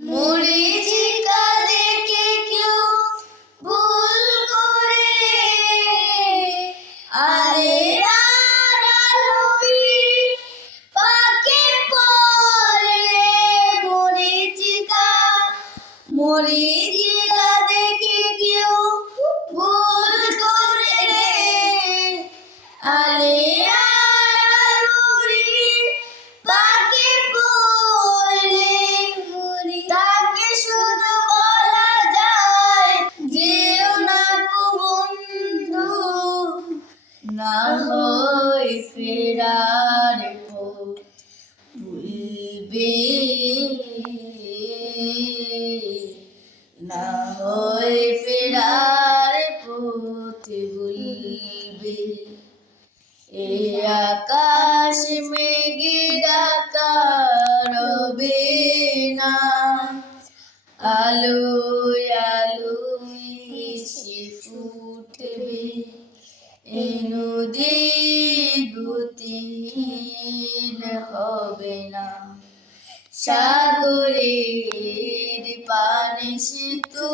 মরীচিকা দেখে কেউ ভুল করে আরে পাকে পড়লে মরীচিকা দেখে কেউ ভুল করে আরে পাকে পড়লে তাকে শুধু বলা যায় যেও না গো বন্ধু, না হয় ফেরার পথ ভুলবে, না হয় ফেরার পথ ভুলবে। এ আকাশ মেঘে ঢাকা রবে না, আলোয় আলোয় হেসে ফুটবে। এ নদী গতিহীন হবে না, সাগরের পানি সে তো